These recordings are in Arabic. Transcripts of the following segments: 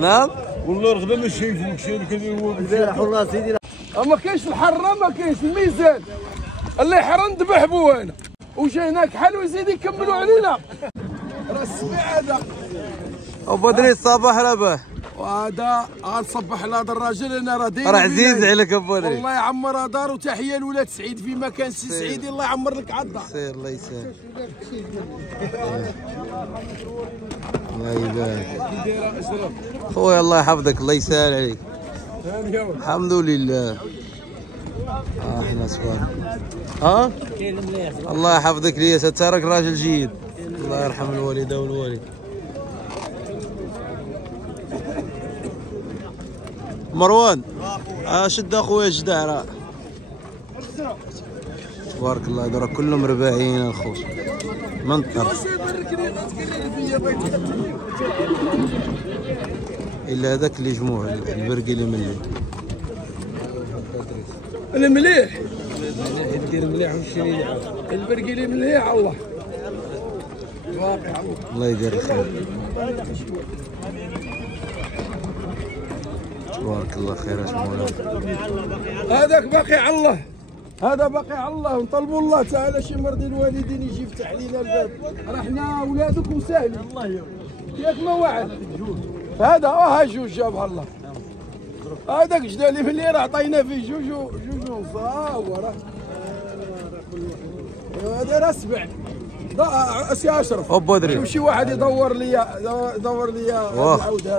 نعم والله الغدا ما شايفوك شايف كذا هو البارح والله سيدي ما كاينش الحره ما كاينش الميزان اللي يحرى نذبح بو هنا وجا هناك حلو يزيد يكملوا علينا راه السبيع هذا ابو ادريس صباح رباح وهذا غنصبح على هذا الراجل انا راه داير راه عزيز عليك ابو ادريس والله يعمر دار وتحيه لولاد سعيد في مكان سي سعيدي الله يعمر لك عالدار سير الله يسهل الله يبارك خويا الله يحفظك الله يسهل عليك الحمد لله احنا صغار الله يحفظك ليا ستارك راجل جيد الله يرحم الوالده والوالد مروان شد اخويا جدع راه تبارك الله هذو راه كلهم رباعيين الخوت منطر الا هذاك اللي جموع البرقي اللي مليح المليح دير مليح وشري البرقي اللي مليح الله واقع الله يدير الخير تبارك الله خير اسمه هذاك باقي على الله هذا باقي على الله ونطلبوا الله تعالى شي مرضي الوالدين يجي يفتح علينا الباب راه حنا ولادك وساهلين الله ياك ما وعد هذا ها جوج جابها الله هذاك جدالي ملي راه عطينا فيه جوج ونص هو راه هذا راه سبع سي اشرف ابو ادريس شوف شي واحد يدور لي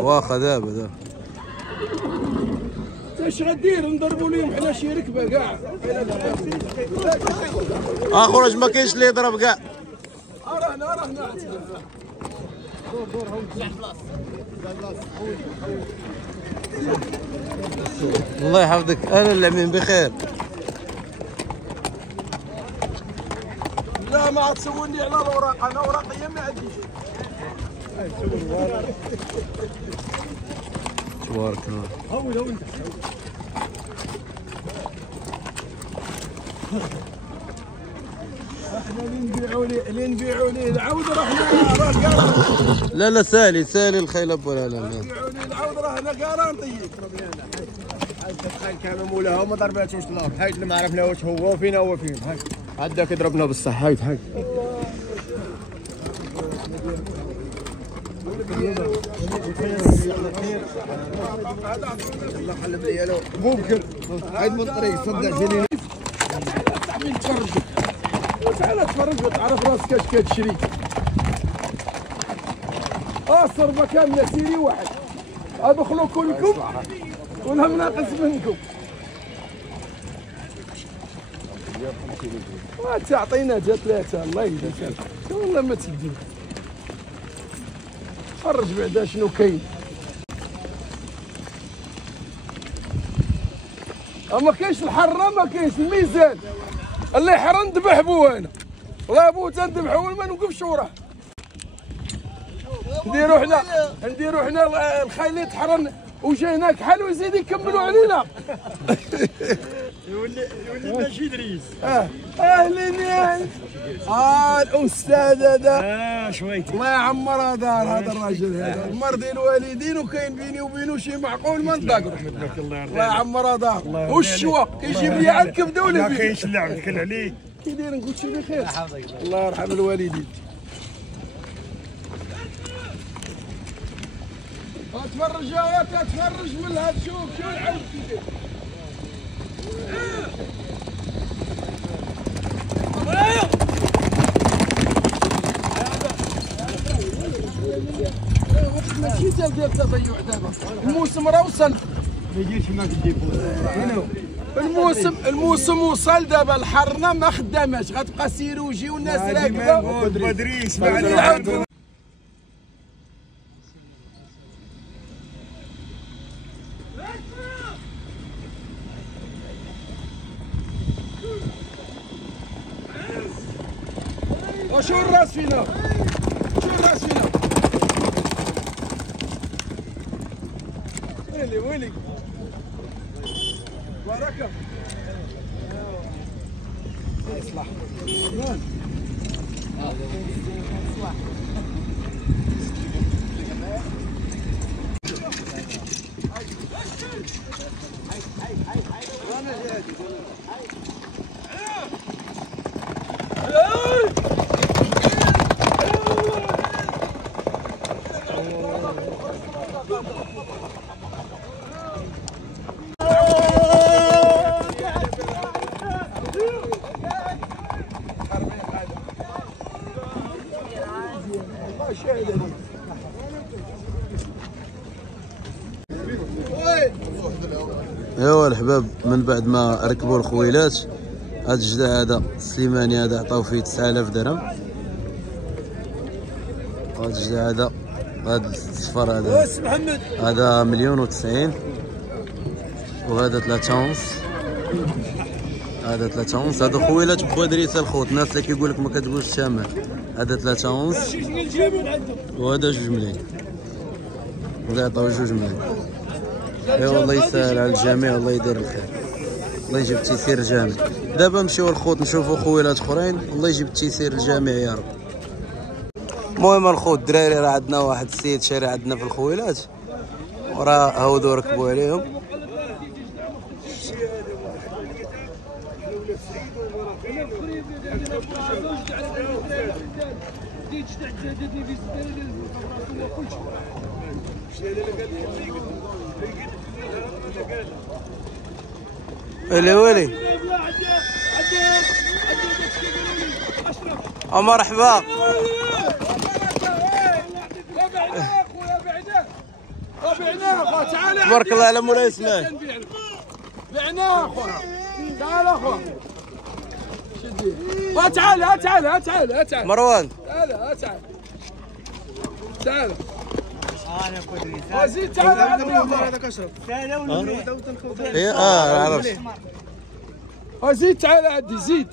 واخا دابا اش غدير نضربوا لهم حنا شي ركبه كاع اخرج ما كاينش اللي يضرب كاع راه الله يحفظك اهلا العمين بخير لا ما تسولني على الاوراق انا اوراقيه ما عنديش تبارك الله هول احنا اللي نبيعوا ليه العود راه كارانتي لا سالي الخيل ابو العالم نبيعوا ليه العود راه هنا كارانتي حاج كانوا مولاها وما ضرباتوش النار حاج اللي ما عرفنا واش هو فينا هو فين حاج عداك يضربنا بالصح حاج الله قلب ديالو ممكن عيد من الطريق صدق جنين تعال تفرج وتعرف راسك اش كتشري الصربه كامله سيري واحد ادخلوا كلكم ولا ناقص منكم ما تعطينا جا ثلاثه الله يهديك والله ما تدي فرج بعدا شنو كاين ما كاينش الحره ما كاينش الميزان اللي يحرى نذبح بو هنا لا بو تنذبحوا ما نوقفش وراه نديروا حنا الخيل يتحرن وجا هناك حلو يزيد يكملوا علينا يولي ماشي دريس اهلين يا الاستاذ هذا شويتي الله يعمر دار هذا الراجل هذا مرضي الوالدين وكاين بيني وبينه شي معقول ما نطاقوا الله يعمر دار والشوا كيجيب لي على الكبده ولا ما كاينش اللعب كل عليه كي داير نقول شي بخير الله يرحم الوالدين تفرج يا تفرج من هاد شوف العود كي ماشي ديال التضيع دابا الموسم راه وصل ما يجيش ما كدير الموسم وصل دابا الحرنا ما خداماش غتبقى سيري وجي والناس راكبه بدريس وشو الراس فينا ويلي بركه يصلح ايوا الحباب، من بعد ما ركبوا الخويلات هذا الجدع هذا السليماني هذا عطاو فيه 9000 درهم. هذا الجدع هذا الصفر هذا 1,090,000. وهذا 3 ونص. هذا 3 ونص. هذا خويلات بوادريسه الخوت، الناس اللي كيقول لك ما كتقولش الثمن. هذا 3 ونص. وهذا 2 ملايين. هذا عطاو 2 ملايين. ايوا الله يسهل على الجميع، الله يدير الخير، الله يجيب التيسير الجميع. دابا نمشيو الخوت نشوفوا خويلات اخرين، الله يجيب التيسير الجميع يا رب. المهم الخوت الدراري، راه عندنا واحد السيد شاري عندنا في الخويلات، وراه هاودو ركبوا عليهم. الولي مرحبا. تبارك الله على مولاي اسماعيل. بعناه اخويا، تعال اخويا تعال تعال تعال تعال مروان، تعال تعال تعال زيد تعال هذاك اشرب. عرفت. زيد تعال عندي زيد.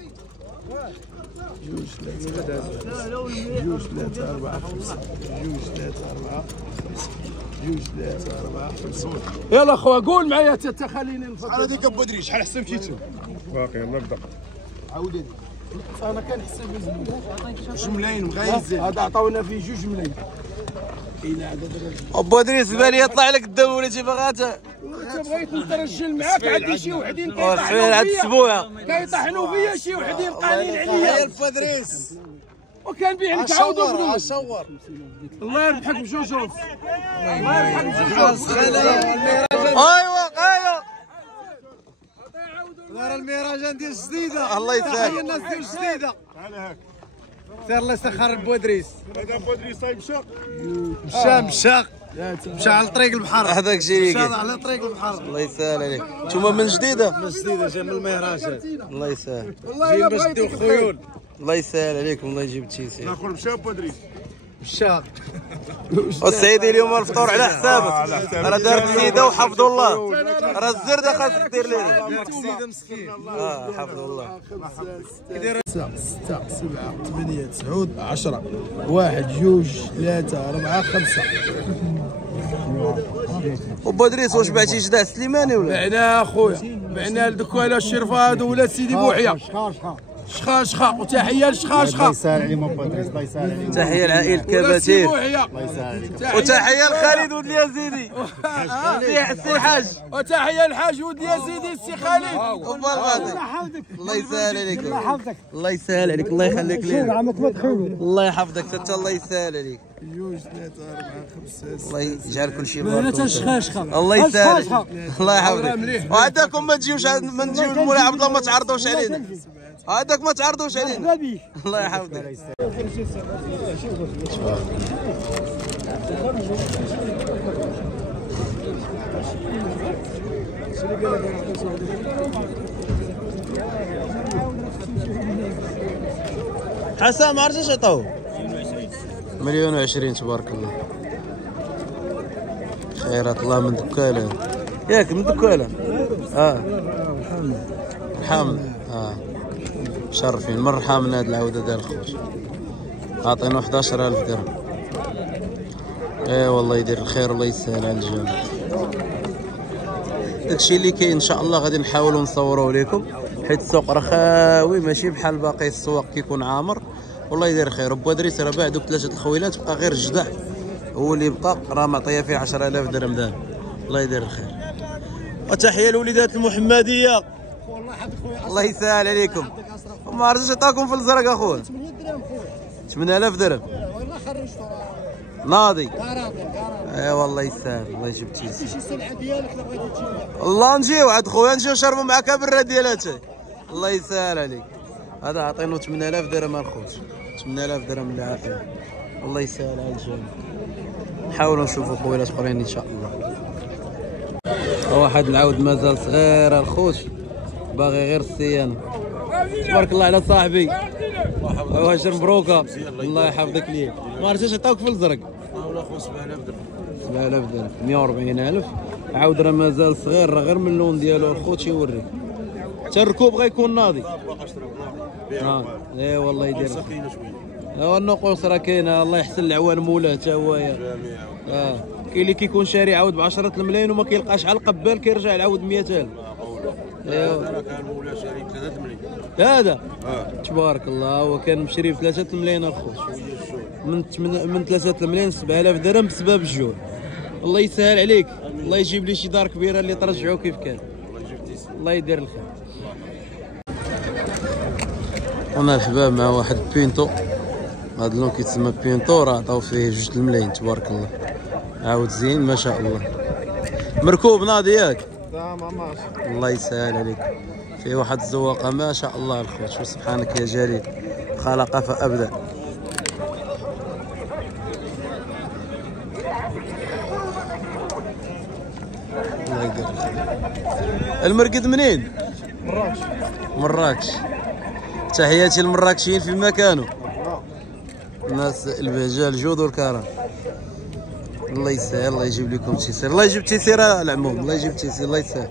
2 3 4 5 2 3 4 5 2 3 4 5. يلا اخويا قول معايا انت، خليني نفكر. شحال هذيك ابو دري؟ شحال حسب مشيتو؟ باقي يلا نبدا. عاودي انا كنحسب 2 ملايين وغايزين. هذا عطاونا فيه 2 ملايين. ابو دريس بالي يطلع لك الدم وليتي باغاتها. انت بغيت نترجل معاك، عندي شي وحدين كيطحنوا فيا شي وحدين قالين عليا. يا الفو دريس وكنبيع لك عاود وبدون. الله يربحك بجوجونس، الله يربحك بجوجونس. ايوا دار المهرجان ديال الجديده، الله يسهل. هي الناس ديال الجديده. تعال هاك سير الله يسخر بودريس. هذا بودريس مشى على طريق البحر. هذاك شي مشى على طريق البحر. الله يسهل عليك. نتوما من جديده؟ من جديده، جا من المهرجان. الله يسهل. والله الا باش نديو خيول. الله يسهل عليكم، الله يجيب التيسير. الاخر مشى بودريس. مشى والسيدي اليوم الفطور على حسابك، راه دارت سيده وحفظوا الله، راه الزرده خاصك دير ليه. دارت سيده مسكين. حفظوا الله. 6 7 8 9 10 1 2 3 4 5. وبودريس واش بعتي جدع سليماني ولا؟ بعنا اخويا، بعنا لدكوالا الشرفه هادو ولاد سيدي بوحيه. شخا وتحيه لشخا. الله يسهل عليهم ابو دريس، الله يسهل عليهم. تحيه لعائله كباتير، الله يسهل عليك. وتحيه لخالد ولد اليزيدي السي حاج، وتحيه للحاج ولد اليزيدي السي خالد. الله يسهل عليك، الله يسهل عليك، الله يخليك لينا، الله يحفظك حتى الله يسهل عليك. 2 3 4 5 الله يجعل كل شيء بارك. الله يسهل، الله يحفظك. وهذاكم ما تجيوش مولاي عبد الله، ما تعرضوش علينا، هذاك ما تعرضوش علينا. الله يحفظك. حسام ما عرفتش عطاوه 1,020,000 تبارك الله. خيرات الله من دكاله ياك، من دكاله. الحامل مشرفين من الرحام من هاد العوده ديال الخوت. عاطينو 11,000 درهم. والله يدير الخير، الله يسهل على الجميع. داكشي اللي كاين ان شاء الله غادي نحاولوا نصوروه لكم، حيت السوق راه خاوي ماشي بحال باقي السوق كيكون عامر. والله يدير الخير. ابو دريس راه باع دوك 3 الخويلات، بقى غير الجدع هو اللي بقى، راه معطيه فيه 10,000 درهم دابا. الله يدير الخير. وتحيه لوليدات المحمديه، الله يسهل عليكم. ما رضيتش عطاكم في الزرق اخويا. 8 درهم خويا. 8000 درهم. والله خرجتو ناضي. كراطي. اي والله يسهل. الله يجيب تيسير. شي سلعه ديالك اللي بغيتي تجيبها. الله نجيو عاد خويا، نجيو نشربوا معاك برا ديالاتي. الله يسهل عليك. هذا عطينو 8000 درهم الخوت. 8000 درهم اللي عطينو. الله يسهل على الجميع. نحاولوا نشوفوا خويلات اخرين ان شاء الله. واحد العود مازال صغير الخوت، باغي غير الصيانه. تبارك الله على صاحبي. واجر مبروكه. الله يحفظك ليا. ما عرفتش عطاوك في الزرق. ولا خو 7000 درهم. 7000 درهم. 140000. عاود راه مازال صغير، راه غير من اللون ديالو الخوت يوريك. حتى الركوب غيكون ناضي. اي والله يدير سخينه شويه. ايوا النقوص راه كاينه. الله يحسن العوان مولاه حتى هويا. كاين اللي كيكون شاري عاود ب 10 الملايين وما كيلقاش على القبال، كيرجع العاود 100000. هذا راه كان مولا شاري ب 3 ملايين. هذا تبارك الله هو كان مشري ب 3 الملايين الخوت. من 3 الملايين 7000 درهم بسبب الجوع. الله يسهل عليك. الله يجيب لي شي دار كبيره اللي ترجعوا كيف كان. الله يدير الخير. ومرحبا مع واحد بينتو. هذا اللون كيتسمى بينتو، راه عطاو فيه 2 الملايين تبارك الله. عاود زين ما شاء الله. مركوب ناضي ياك؟ لا ما ماشي. الله يسهل عليك. فيه واحد الزواقه ما شاء الله الخوت. شوف سبحانك يا جليل، خلق فابدع. الله يدير الخير. المرقد منين؟ مراكش. مراكش. تحياتي للمراكشيين في مكانه. الناس البهجه الجود والكرم. الله يسهل. الله يجيب لكم تيسير. الله يجيب تيسير العموم. الله يجيب تيسير. الله يسهل.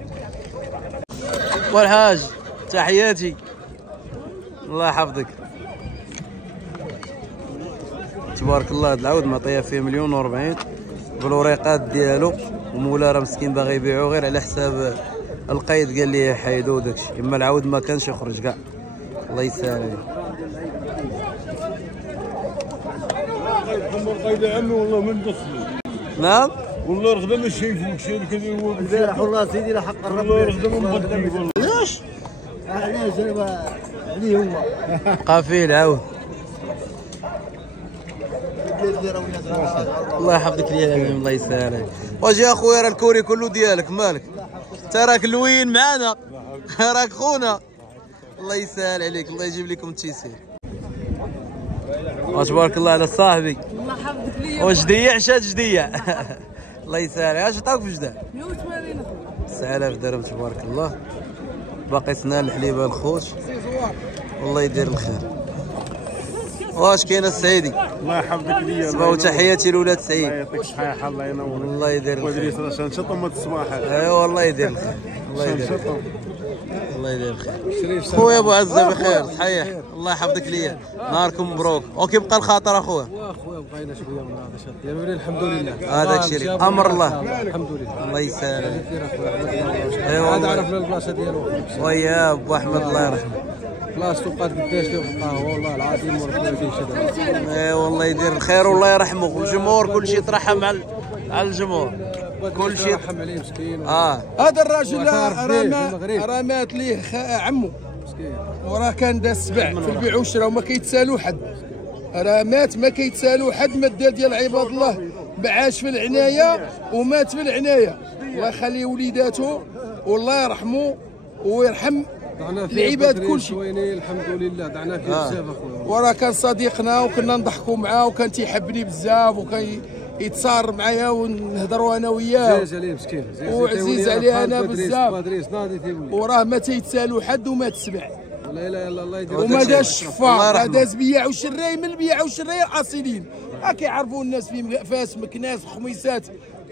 والحاج تحياتي. الله يحفظك. تبارك الله. هذا العود معطيه فيه 1,040,000 بالوريقات ديالو، ومولا راه مسكين باغي يبيعو غير على حساب القيد، قال لي حيدو داكشي، اما العود ما كانش يخرج كاع. الله يسهل عليك. القيد عمي والله من دخلوا. نعم والله رغده ما شايفوك شي كذا هو البارح والله سيدي لا حق الرب. والله رغده من بدي والله. علاش؟ علاش دابا عليه هو. قافيل عاود. الله يحفظك ليا العلم. الله يسهل عليك. واجي اخويا راه الكوري كله ديالك، مالك؟ انت راك لوين معانا. راك خونا. الله يسهل عليك. الله يجيب لكم التيسير. تبارك الله على صاحبي. الله يحفظك ليا. وجديع شاد جديع. الله يسهل. اش عطاوك في جدع؟ 180 9000 درهم تبارك الله. باقي سنان الحليبه الخوت. والله يدير الخير. واش كاين السعيدي؟ الله يحفظك ليا. سمعوا تحياتي لولاد سعيد. الله يعطيك الصحة. الله ينور. الله يدير الخير. ودريس راه شنشطم هاد الصباحات. ايوا الله يدير الخير. الله يدير الخير. شنشطم. الله يدير الخير. خويا ابو عزه بخير. صحيح. الله يحفظك ليا. نهاركم مبروك. وكيبقى الخاطر اخويا. واخويا بقينا شويه من هذا الشط ديالو الحمد لله. هذاك الشيء امر الله. الحمد لله. الله يسهل. ايوا هذا عرفنا البلاصه ديالو. ويا ابو احمد الله يرحمه. بلاصتو بقات قداش فيه في القهوه والله العظيم وربنا يشهد. اي والله يدير الخير والله يرحمه. والجمهور كل شيء ترحم على الجمهور. كل شيء يرحم عليه مسكين. هذا الراجل راه مات ليه عمو مسكين. وراه كان داز سبع في البيع والشراء وما كيتسالو حد. راه مات ما كيتسالو حد. ما ديال عباد الله بعاش في العنايه ومات في العنايه. الله يخلي وليداته والله يرحمه ويرحم العباد كلشي. الحمد لله دعنا فيه بزاف اخويا. وراه كان صديقنا وكنا نضحكوا معاه وكان تيحبني بزاف وكان يتصار معايا ونهضروا انا وياه. عزيز عليه مسكين. وعزيز عليه انا بزاف. ناضي تيولي. وراه ما تيتسالو حد وما تسمع. لا اله الا الله يدير. وما داش الشفار. داز بياع وشراي من البيع والشراي الاصيلين. كيعرفوا الناس في فاس مكناس خميسات.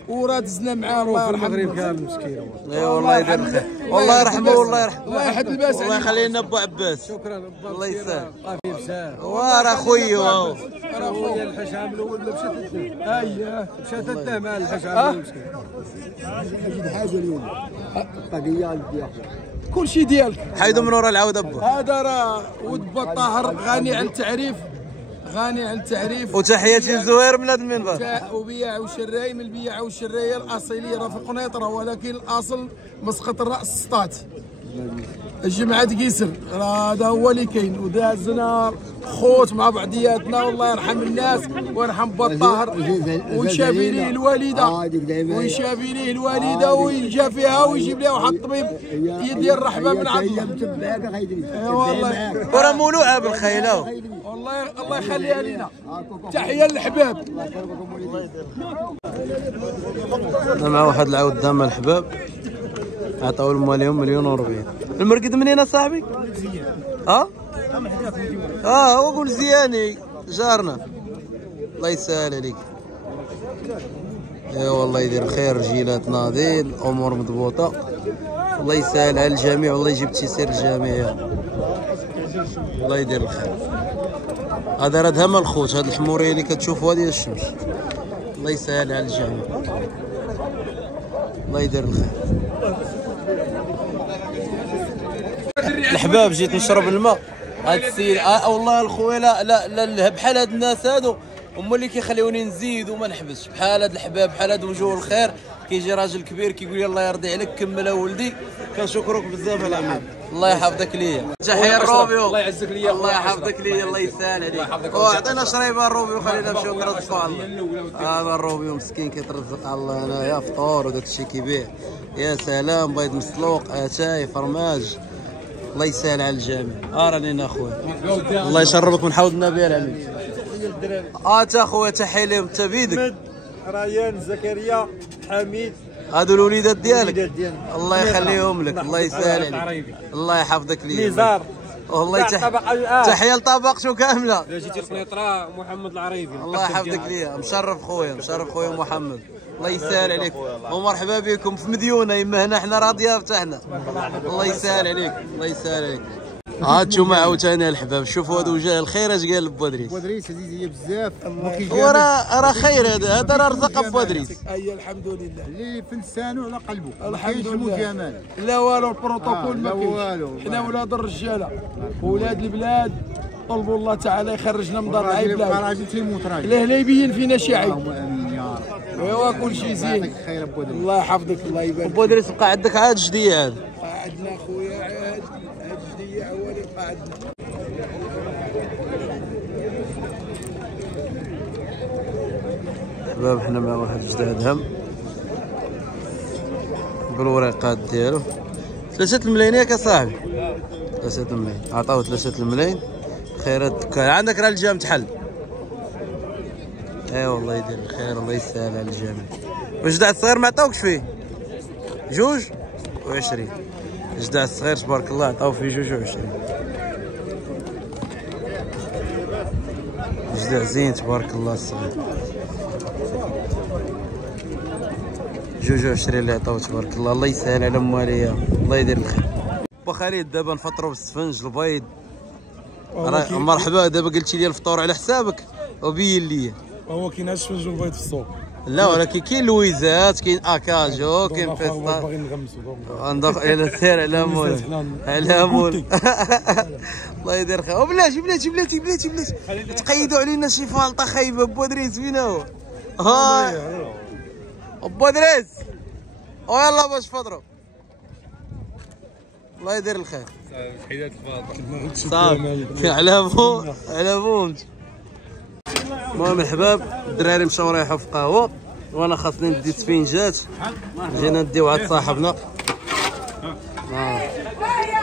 وراه دزنا معاه الله يرحمه. المغرب كامل مسكين. اي والله يدير الخير. والله يرحمه. والله يرحمه. الله يحد الباس. الله يخلي لنا ابو عباس. شكرا. الله يسهل. قافي بزاف. وراه خويا راه خويا الحشام الاول ما مشات الدم. اييه مشات الدم مع الحشام مسكين. حاجه اليوم. طاقيه ديالك. كلشي ديالك. حيدوا من ورا العود ابو. هذا راه ود بطاهر غني عن التعريف. غني عن التعريف. وتحياتي لزهير من هذا المنبر. وبيع وشراي من البيع والشرايه الاصيليه راه في القنيطره ولكن الاصل مسقط الراس السطات. الجمعة قيسر هذا هو اللي كاين، ودازنا خوت مع بعضياتنا والله يرحم الناس ويرحم با الطاهر ويشافي ليه الوالده ويشافي ليه الوالده ويجا فيها ويجيب لها واحد الطبيب يدير الرحمه من عند الله. والله وراه مولوعه بالخيله والله الله يخليها لينا. تحيه للحباب. انا مع واحد العود دام الحباب عطاو الماليهم 1,040,000. المرقد منين اصاحبي؟ هو قول زياني جارنا. الله يسهل عليك. اي والله يدير الخير رجيلات ناضين الامور مضبوطه. الله يسهل على الجميع والله يجيب تيسير الجميع. الله يدير الخير. هذا راه دهم الخوت هاد الحموريه اللي كتشوفوا هذه الشمس. الله يسهل على الجميع. الله يدير الخير. الحباب جيت نشرب الماء هاد السيد والله الخويا لا بحال هاد الناس هادو هما اللي كيخليوني نزيد وما نحبسش. بحال هاد الحباب بحال هاد وجوه الخير كيجي راجل كبير كيقول لي الله يرضي عليك كمل ولدي. كنشكرك بزاف العميد. الله يحفظك ليا. تحيه الروبيو. الله يعزك ليا. الله يحفظك ليا. الله يسهل عليك. عطينا شريبه الروبيو خلينا نمشيو نترزقوا على الله. هذا الروبيو مسكين كيترزق على الله هنايا فطور وداك الشيء كيبيع. يا سلام بيض مسلوق اتاي فرماج. الله يسهل على الجميع. راني اخويا الله يشرفك ونحاول النبي العميد. تا خويا تحيه لهم انت بيدك. ريان زكريا حميد هادو الوليدات ديالك الله يخليهم لك. الله يسهل عليك. الله يحفظك لي نزار والله تحيه لطبقته كامله. جيتي سنيطره محمد العريبي. الله يحفظك ليا. مشرف خويا مشرف خويا محمد. الله يسهل عليك ومرحبا بكم في مديونه يما هنا حنا راه ضياف تاعنا. الله يسهل عليك. الله يسهل عليك. هاتشوما عاوتاني الحباب شوفوا هذا وجه الخير اش قال بودريس. بودريس عزيزيه بزاف وراه خير هذا راه رزق بودريس. اي الحمد لله اللي في لسانه على قلبه الحمد لله. لا والو البروتوكول ما كاينش. حنا ولاد الرجاله ولاد البلاد طلبوا الله تعالى يخرجنا من دار العيب. لا لا يبين فينا شي عيب. امين يا رب. ايوا كلشي زين. الله يحفظك. الله يبارك. بودريس بقى عندك عاد جديه هذا. عندنا خويا عاد جديه عوالي بقى عندنا. شباب حنا مع واحد جداد هم بالوريقات ديالو 3 ملايين ياك اصاحبي. 3 ملايين عطاو 3 ملايين خيرات الدكان عندك راه الجام تحل. اي والله يدير الخير. الله يسهل على الجميع. وجدع الصغير ما عطاوكش فيه 22. جدع الصغير تبارك الله عطاو فيه 22. جدع زين تبارك الله الصغير 22 اللي عطاو تبارك الله. الله يسهل على مواليا. الله يدير الخير. با خالد دابا نفطروا بالسفنج البيض. مرحبا دابا قلتي لي الفطور على حسابك وبين لي. هو كاين السفنج والبيض في السوق. لا ولكن كاين لويزات كاين اكاجو كاين فيسطا. باغي نغمسوا ندخل الى سير على مول على مول. الله يدير خير. بلاتي بلاتي بلاتي بلاتي بلاتي تقيدوا علينا شي فالطه خايبه. بودريس فينا هو؟ ها بودريس ويلا باش فطروا. الله يدير الخير. حيدات الفاطمه صافي على بو. المهم الحباب الدراري مشاو رايحوا في قهوه وانا خاصني ندي سفنجات. جينا نديو عند صاحبنا.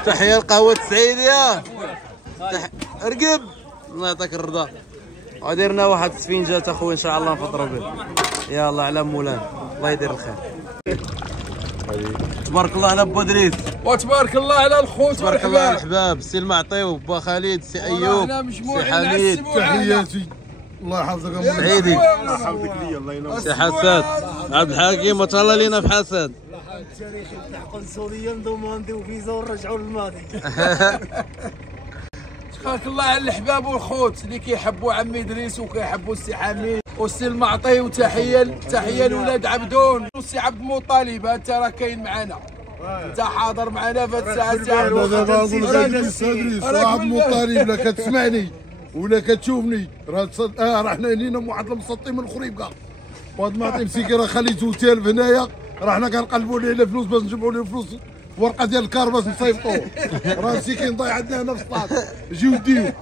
تحيه القهوه السعيديه. رقب الله يعطيك الرضا. وديرنا واحد سفنجات اخويا ان شاء الله نفطروا به. يلا على مولانا. الله يدير الخير. تبارك الله على بودريس. وتبارك الله على الخوت تبارك الله على الحباب. سي المعطيو با خالد سي ايوب سي حميد. تحياتي الله يحفظك سعيدي. الله يحفظك ليا. الله ينور. سي حساد عبد الحكيم وتهلا لينا في حساد. التاريخ تاع قنصليه ندومانديو فيزا ونرجعوا للماضي. تبارك الله على الحباب والخوت اللي كيحبوا عمي ادريس وكيحبوا السي حميد والسي المعطي. وتحيه لولاد عبدون والسي عبد المطلب. انت راه كاين معنا. انت حاضر معنا في هاد الساعه. دابا نقول لك ادريس عبد المطلب لا كتسمعني ولا كتشوفني راه حنا لينا واحد المسطي من خريبكا. وهاد المعطي مسكين راه خليته تالف هنايا. راه حنا كنقلبوا عليه فلوس باش نجمعوا له فلوس ورقه ديال الكار باش نصيفطوه. راه مسكين ضايع عندنا هنا في السطاد، جيو ديوه.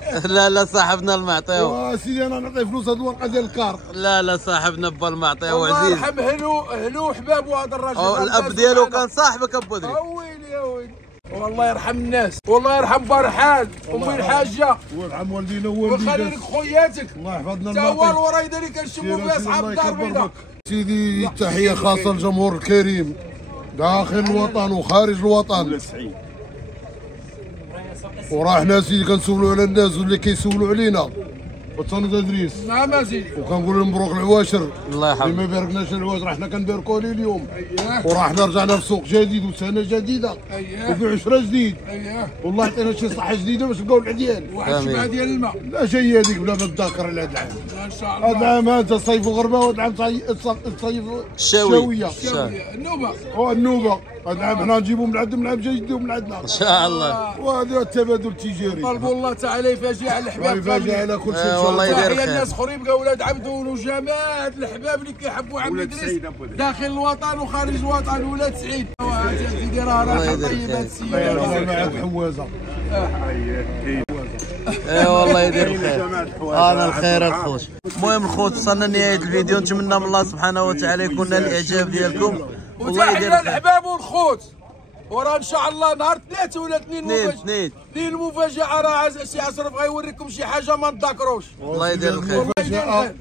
لا صاحبنا المعطيو. سيدي انا نعطيه فلوس هاد الورقه ديال الكار. لا صاحبنا با المعطيو الله عزيز. يرحم هلو حبابو هذا الراجل. الاب ديالو كان صاحبك ابو دريس. ويلي يا ويلي. والله يرحم الناس، والله يرحم فرحان امي الحاجه، ويرحم والدينا ووالديك، ويخلي لك خوياتك. الله يحفظنا. تا هو الورايده اللي كنشموا فيها اصحاب الدار البيضاء. سيدي تحيه خاصه للجمهور الكريم داخل الوطن وخارج الوطن. وراه حنا سيدي كنسولوا على الناس واللي كيسولوا علينا وتصنت ادريس. نعم اسيدي. وكنقول لهم مبروك العواشر. الله يحفظك. اللي ما باركناش العواشر حنا كنباركوا عليه اليوم. اييه. وراه حنا رجعنا في سوق جديد وسنه جديده. اييه. وبعشره جديد. اييه. والله عطينا شي صحه جديده باش نلقاو العديان. واحد الشبعه ديال الماء. لا جايه هذيك بلا ما تذكر على هذا العام. ان شاء الله. هذا العام هذا صيفوا غربه وهذا العام صيف الشاويه. النوبه. النوبه. هذا العام حنا نجيبوا من عندهم العام جاي يديو من عندنا ان شاء الله. وهذا التبادل التجاري. طلبوا الله تعالى يفاجئ على الحباب. يفاجئ على كل شيء. والله يدير تحية خير. الناس اخرين بقى ولاد عبدون وجماعه الحباب اللي كيحبوا عم ادريس داخل الوطن وخارج الوطن. ولاد سعيد سيدي راه راحه طيبه السيد. معك حوازه. والله يدير الخير. انا الخير الخوت. المهم الخوت وصلنا لنهايه الفيديو، نتمنى من الله سبحانه وتعالى يكون نال الاعجاب ديالكم. والله يدير وتحيه الخير. الحباب والخوت. وراه ان شاء الله نهار 3 ولا 2 اثنين. المفاجاه. راه سي عصرف غيوريكم شي حاجه ما نذكروش. الله يدير الخير. والله يدير الخير.